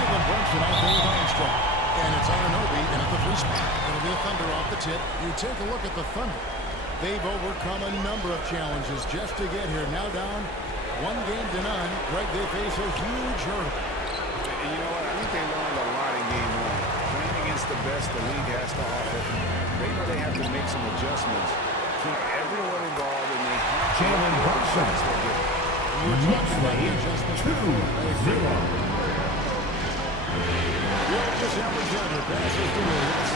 Jalen Brunson out there with Armstrong. And it's Anunoby in at the free spot. It'll be a Thunder off the tip. You take a look at the Thunder. They've overcome a number of challenges just to get here. Now down 1-0. Greg, they face a huge hurdle. And you know what? I think they learned a lot in game one. Playing against the best the league has to offer, they know they have to make some adjustments. Keep everyone involved, and they have to Jalen Brunson. We're talking about the adjustments. 2-0. Gilgeous Alexander passes to Williams.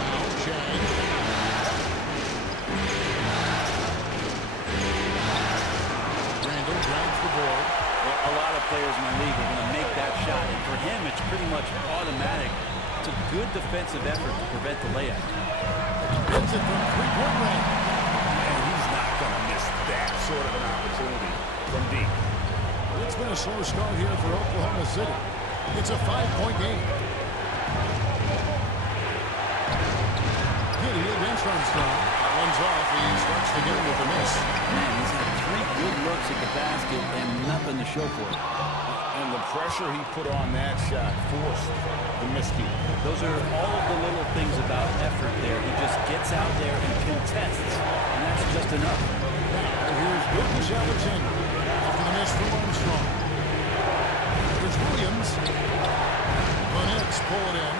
Now Chang. Randall grabs the board. Well, a lot of players in the league are going to make that shot, and for him, it's pretty much automatic. It's a good defensive effort to prevent the layup. Hits it from three-point range. And he's not going to miss that sort of an opportunity from deep. It's been a slow start here for Oklahoma City. It's a 5-point game. Giddy against Armstrong. That one's off. He starts the game with a miss. Man, he's had 3 good looks at the basket and nothing to show for it. And the pressure he put on that shot forced the miscue. Those are all of the little things about effort there. He just gets out there and contests, and that's just enough. Now here's Gilgeous Alexander. After the miss from Armstrong. Here's Williams. The Knicks pull it in.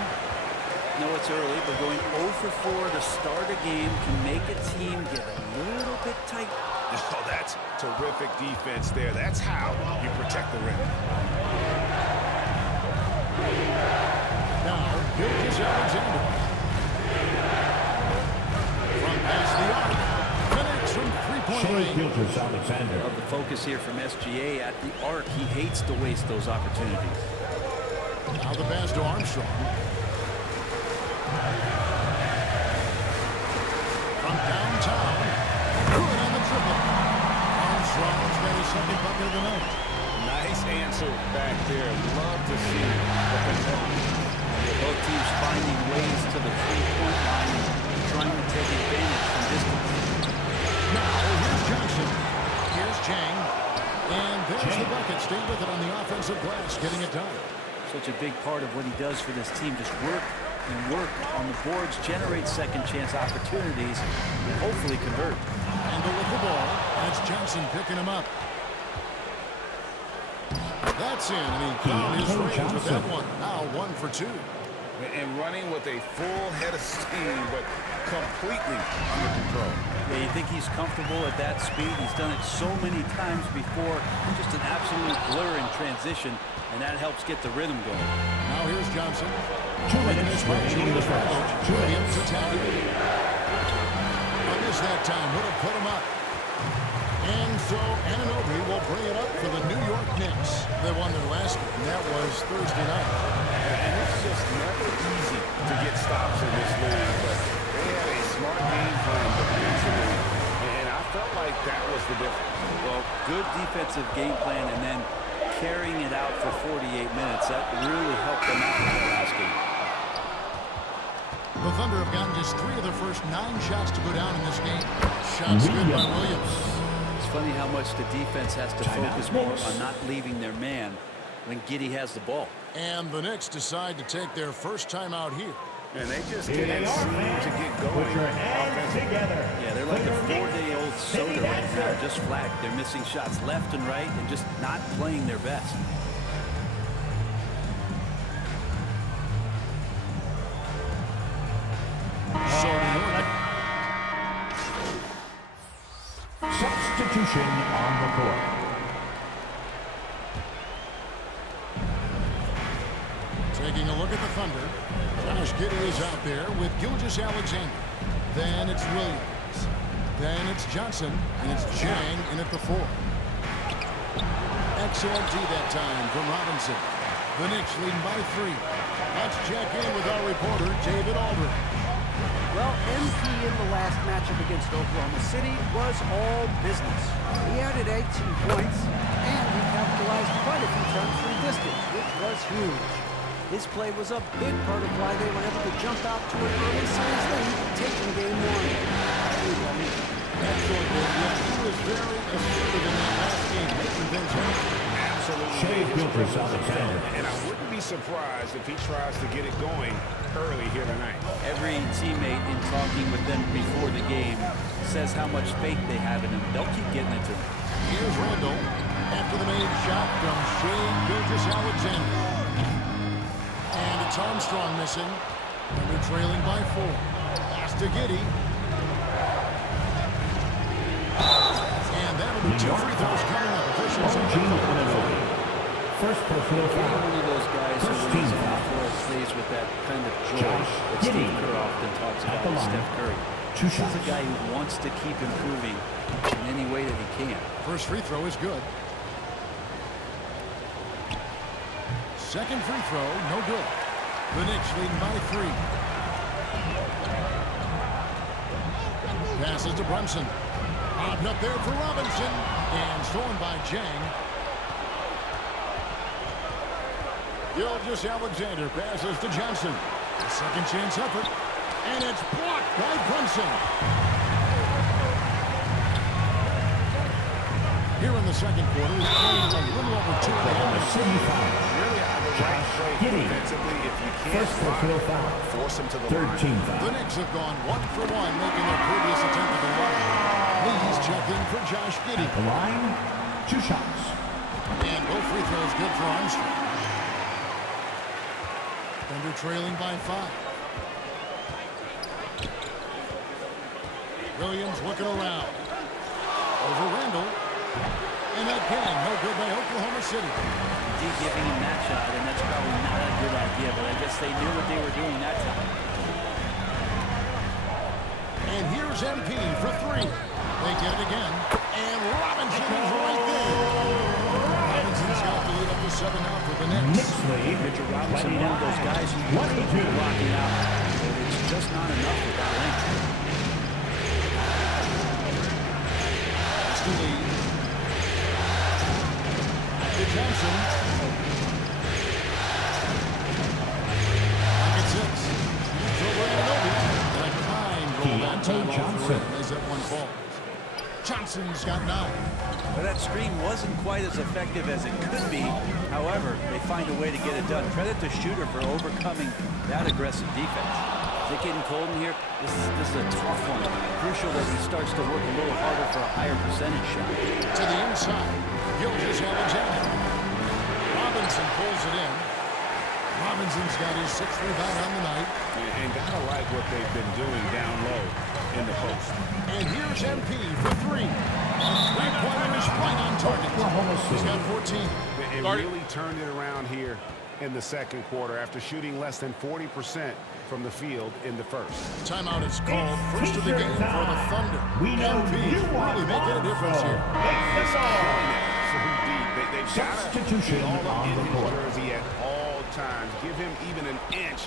No, it's early, but going 0 for 4 to start a game can make a team get a little bit tight. Oh, that's terrific defense there. That's how you protect the rim. Now, Gilgeous Alexander. From past the arc. The Knicks from three-point range. Gilgeous Alexander. Love the focus here from SGA at the arc. He hates to waste those opportunities. Now the pass to Armstrong. From downtown. Good on the triple. Armstrong's got his second bucket of the night. Nice answer back there. Love to see the control. Both teams finding ways to the three-point line and trying to take advantage from distance. Now here's Johnson. Here's Chang. And there's the bucket. Stay with it on the offensive glass, getting it done. Such a big part of what he does for this team. Just work and work on the boards, generate second chance opportunities, and hopefully convert. Handle with the ball. That's Johnson picking him up. That's in, and he found his range with that one. Now 1 for 2. And running with a full head of steam, but completely under control. Yeah, you think he's comfortable at that speed. He's done it so many times before. Just an absolute blur in transition, and that helps get the rhythm going. Now here's Johnson. 2 minutes remaining in the first. Williams attacking. I missed that time. Would have put him up. And so Anunoby will bring it up for the New York Knicks. They won their last game, and that was Thursday night. And it's just never easy to get stops in this league, but they had a smart game plan defensively, and I felt like that was the difference. Well, good defensive game plan, and then carrying it out for 48 minutes. That really helped them out in that last game. The Thunder have gotten just 3 of their first 9 shots to go down in this game. Shots good by Williams. It's funny how much the defense has to focus more on not leaving their man when Giddey has the ball. And the Knicks decide to take their first time out here. And they just can't seem to get going. Put your hands together. Yeah, they're like a 4-day-old soda right now, just flat. They're missing shots left and right and just not playing their best. Substitution on the court. Taking a look at the Thunder. Josh Giddey is out there with Gilgeous Alexander. Then it's Williams. Then it's Johnson. And it's Chang in at the 4. Excellent D that time from Robinson. The Knicks leading by 3. Let's check in with our reporter, David Aldridge. Well, MP in the last matchup against Oklahoma City was all business. He added 18 points, and he capitalized quite a few times from distance, which was huge. His play was a big part of why they were able to jump out to an early series lead, taking game 1. Excellent. Yeah, he was very assertive in that last game, making things happen. absolutely Shea make his presence Gilgeous-Alexander. felt, and I wouldn't be surprised if he tries to get it going early here tonight. Every teammate in talking with them before the game says how much faith they have in him. They'll keep getting it to him. Here's Randall after the made shot from Shea Gilgeous-Alexander. And it's Armstrong missing. And they're trailing by 4. Pass to Giddey. And that'll be 2 free throws coming up. Efficiency. First personal He's foul. one of those guys who First when he's team on the foul. floor stays with that kind of joy Josh that Giddey Steve Kerr often talks at about the with line. Steph Curry. 2 He's shots. a guy who wants to keep improving in any way that he can. First free throw is good. Second free throw, no good. The Knicks leading by 3. Passes to Brunson. Popped up there for Robinson. And stolen by Jang. Gilgeous-Alexander passes to Johnson. Second chance effort. And it's blocked by Brunson. Here in the second quarter, he's playing a little over 2.5 minutes. City foul. Really out of the right Josh play Giddey. defensively. If you can't First personal block, foul. force him to the Third line. team The foul. Knicks have gone 1 for 1, making their previous attempt at the line. Lee's checking for Josh Giddey. The line, 2 shots. And both free throws good for Armstrong. Thunder trailing by 5. Williams looking around. Over Randall. And again, no good by Oklahoma City. D giving him that shot, and that's probably not a good idea, but I guess they knew what they were doing that time. And here's MP for 3. They get it again. And Robinson is right there. Robinson's got the lead up to 7 now for the Knicks. Knicks lead. Richard Robinson, one of those guys who you 22. rocking out, but it's just not enough with that length. That's the lead. To Johnson. Back at 6. Shoots over Anunoby. And a kind goal that time off the Johnson. rim as that one falls. Johnson's got 9. But that screen wasn't quite as effective as it could be. However, they find a way to get it done. Credit to Shooter for overcoming that aggressive defense. Is it getting cold in here? This is a tough one. Crucial that he starts to work a little harder for a higher percentage shot. To the inside. Gilgeous-Alexander. Robinson pulls it in. Robinson's got his 6th rebound on the night. And gotta like what they've been doing down low in the post. And here's MP for 3. Three-pointer is right on target. He's got 14. It really turned it around here in the second quarter after shooting less than 40% from the field in the first. Timeout is called. First of the game for the Thunder. We know MP you want really making a difference here. It's the So deep. They've got to Substitution be all up on in the his court. jersey at all times. Give him even an inch,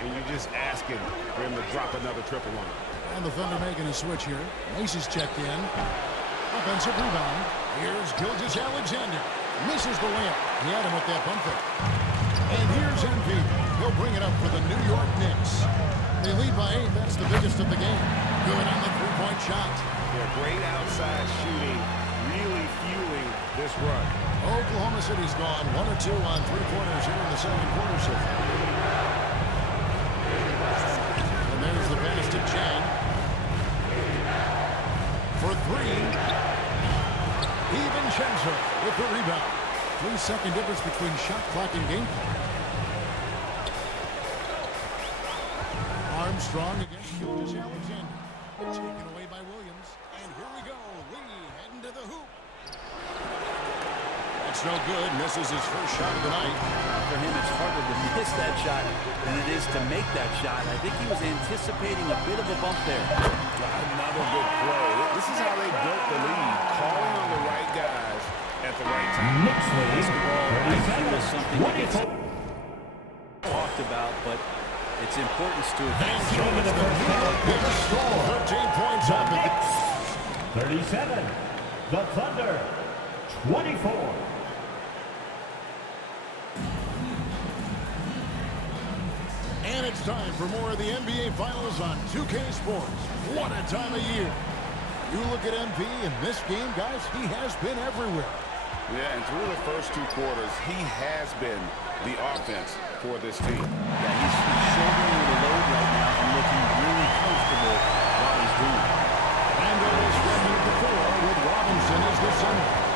and you're just asking for him to drop another triple on him. And the Thunder making a switch here. Macy's checked in. Offensive rebound. Here's Gilgeous-Alexander. Misses the layup. He had him with that bump fake. And here's MP. He'll bring it up for the New York Knicks. They lead by 8. That's the biggest of the game. Good on the three-point shot. Yeah, great outside shooting, really fueling this run. Oklahoma City's gone 1 or 2 on three-pointers here in the second quarter so far. And there's the pass to Jang. For 3. DiVincenzo with the rebound. 3-second difference between shot clock and game clock. Armstrong against Gilgeous-Alexander. Taken away by Williams. And here we go. Lee heading to the hoop. That's no good. Misses his first shot of the night. For him, it's harder to miss that shot than it is to make that shot. I think he was anticipating a bit of a bump there. Another good play. This is how they built the lead, calling on the right guys at the right time. Knicks lead. Basketball, I feel, is something that gets 24. talked about, but its importance to it. Thanks for the first half with the score. 13 points The up. Knicks, 37. The Thunder, 24. And it's time for more of the NBA Finals on 2K Sports. What a time of year. You look at MP in this game, guys, he has been everywhere. Yeah, and through the first 2 quarters, he has been the offense for this team. Yeah, he's shouldering the load right now and looking really comfortable while he's doing it. And it is ready at the 4 with Robinson as the center.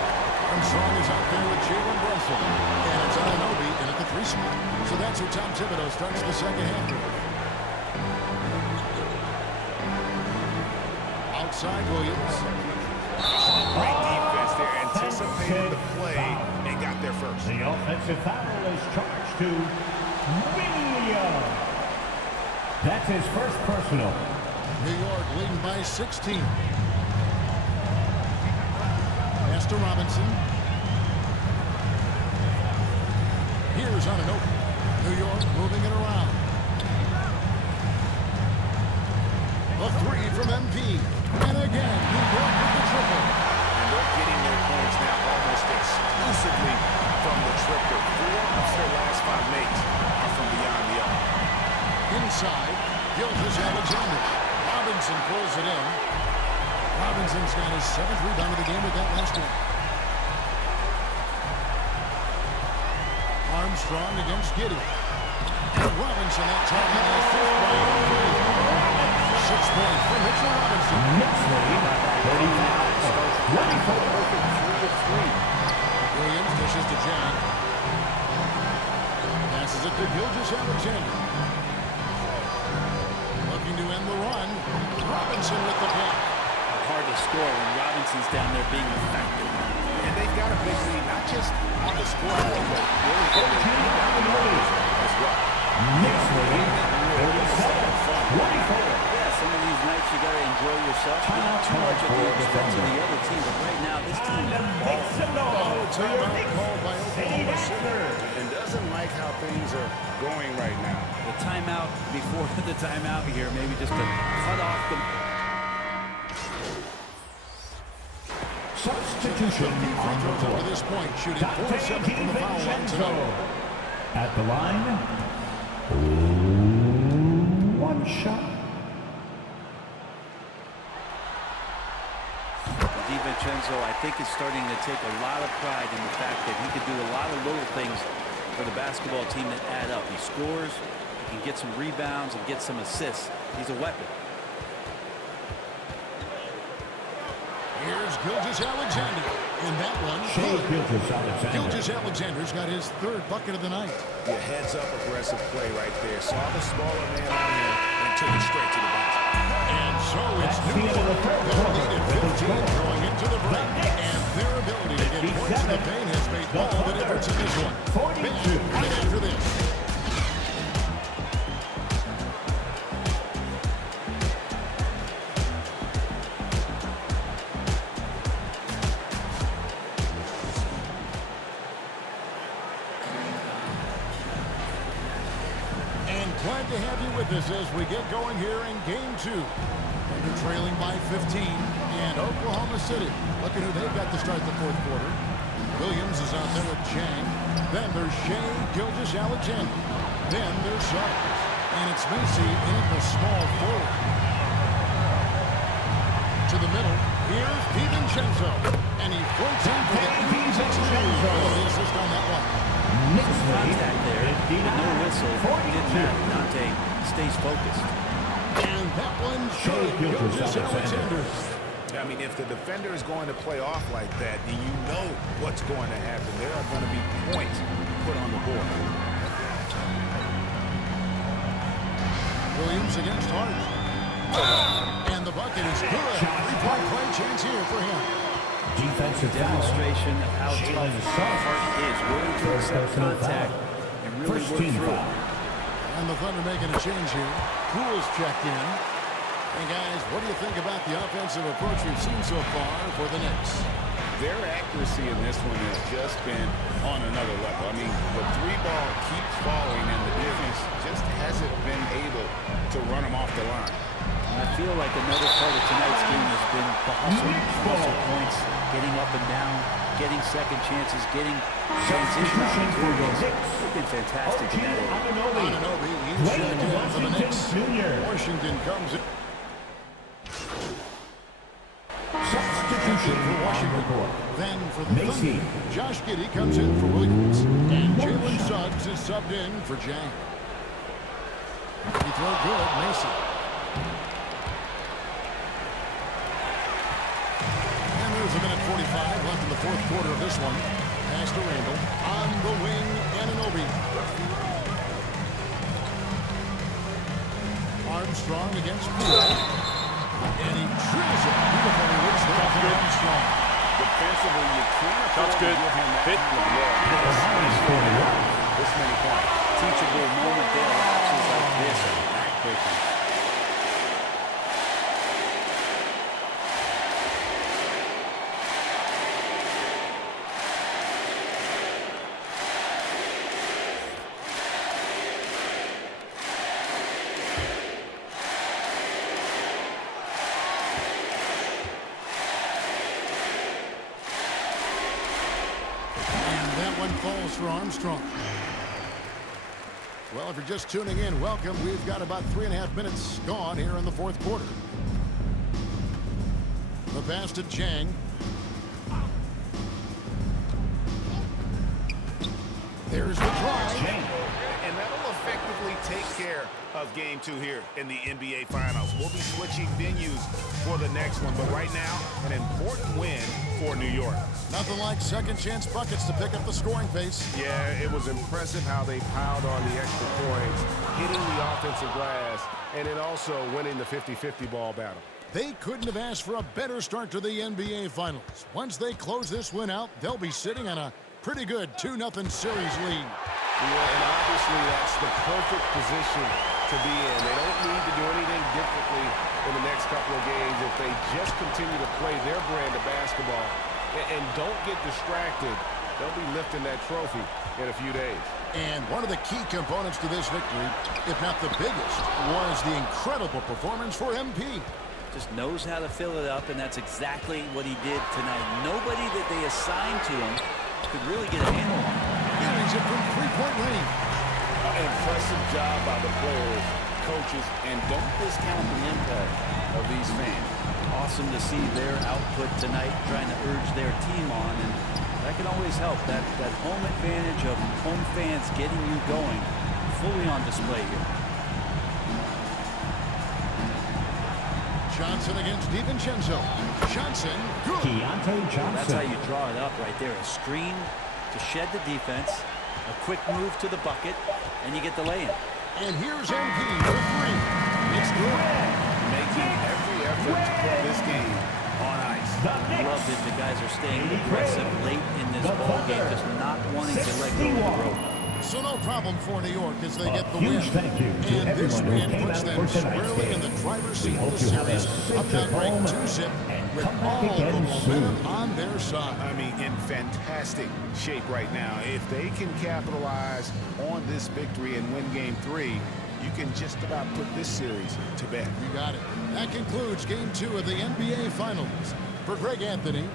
Armstrong is out there with Jalen Brunson. And it's Anunoby in at the 3 spot. So that's who Tom Thibodeau starts the second half with. Outside Williams. Great defense there, anticipated the play and got there first. The offensive foul is charged to Williams. That's his first personal. New York leading by 16. Pass to Robinson. Here's Anunoby. New York moving it around. The 3 from MP. And again, New York with the triple. And they're getting their points now almost exclusively from the triple. 4 of their last 5 makes are from beyond the arc. Inside, Gilgeous-Alexander. Robinson pulls it in. Robinson's got his 7th rebound of the game with that last one. Armstrong against Giddey. And Robinson that time in his 5th round. 6 points for Mitchell Robinson. Williams dishes to Jack. Passes it to Gilgeous-Alexander. Looking to end the run. Robinson with the block. Hard to score when Robinson's down there being effective. And they've got a big lead, not just on the scoreboard, but really on the rebound as well. Yeah, some of these nights you got to enjoy yourself. Not too much at the expense of the other team, but right now this team is Timeout called by Oklahoma City. And doesn't like how things are going right now. the timeout before the timeout here, maybe just to cut off the... Substitution on the Up court. to this point, shooting 4-7 from the foul line tonight. At the line, 1 shot. DiVincenzo, I think, is starting to take a lot of pride in the fact that he can do a lot of little things for the basketball team that add up. He scores, he can get some rebounds and get some assists. He's a weapon. Here's Gilgeous-Alexander. In that one, Gilgeous-Alexander's got his 3rd bucket of the night. Yeah, heads-up aggressive play right there. Saw the smaller man on him and took it straight to the basket. And so it's New York. They're leading 15 going into the break. And their ability to get points in the paint has made all the difference in this one. Big right after this. Glad to have you with us as we get going here in Game 2. They're trailing by 15, and Oklahoma City looking who they've got to start the 4th quarter. Williams is out there with Chang. Then there's Shea Gilgeous-Alexander. Then there's Sharp. And it's Macy in the small forward. To the middle, here's DiVincenzo. And he floats in for the easy 2. The assist on that one. Contact there, no whistle, didn't matter. Dante stays focused. And that one shows Gilgeous-Alexander. I mean, if the defender is going to play off like that, then you know what's going to happen. There are going to be points put on the board. Williams against Hart. And the bucket is good. 3-point play chance here for him. Defensive Demonstration of how tough Hart is, willing to accept contact and really work through it. And the Thunder making a change here. Poole's checked in. And guys, what do you think about the offensive approach we've seen so far for the Knicks? Their accuracy in this one has just been on another level. I mean, the 3-ball keeps falling, and the defense just hasn't been able to run them off the line. I feel like another part of tonight's game has been the hustle points, getting up and down, getting second chances, getting transition opportunities. They've been fantastic in that area. Anunoby, he's checked in for the Knicks. Washington comes in. Substitution for Washington. Then for the Macy. Thunder, Josh Giddey comes in for Williams. And Jalen Suggs is subbed in for Jang. He throw good, Macy. And there's a minute 45 left in the fourth quarter of this one. Pass to Randall. On the wing, Anunoby. Armstrong against Poole. And he drills it. Beautifully reached there for Armstrong. Defensively, you can't afford Shot's to good. give him that Hit. kind of love. This many points. Teachable moment there. Lapses like this are backbreaking. Falls for Armstrong. Well, if you're just tuning in, welcome. We've got about 3.5 minutes gone here in the fourth quarter. The pass to Jang. There's the drive. And that'll effectively take care of game 2 here in the NBA Finals. We'll be switching venues for the next one, but right now, an important win for New York. Nothing like second chance buckets to pick up the scoring pace. Yeah, it was impressive how they piled on the extra points, hitting the offensive glass, and then also winning the 50-50 ball battle. They couldn't have asked for a better start to the NBA Finals. Once they close this win out, they'll be sitting on a pretty good 2-0 series lead. Yeah, and obviously that's the perfect position to be in. They don't need to do anything differently in the next couple of games if they just continue to play their brand of basketball and don't get distracted. They'll be lifting that trophy in a few days. And one of the key components to this victory, if not the biggest, was the incredible performance for MP. Just knows how to fill it up, and that's exactly what he did tonight. Nobody that they assigned to him could really get a handle on him. He's it from three-point range. Impressive job by the players, coaches, and don't discount the impact of these fans. Awesome to see their output tonight, trying to urge their team on, and that can always help. That home advantage of home fans getting you going, fully on display here. Johnson against DiVincenzo. Johnson, good. Keontae Johnson. That's how you draw it up right there. A screen to shed the defense, a quick move to the bucket, and you get the lay-in. And here's MP for three. It's good. Making every effort to put this game on ice. I love that the guys are staying aggressive late in this ball game, just not wanting to let go of the rope. So no problem for New York as they get the Huge win. thank you to And this everyone who win came puts out them for tonight's squarely in game. the driver's We seat of hope the you have a series. safe Up that trip home ranked 2-zip and with come back all the again momentum soon. on their side. I mean, in fantastic shape right now. If they can capitalize on this victory and win game 3, you can just about put this series to bed. You got it. That concludes game 2 of the NBA Finals. For Greg Anthony,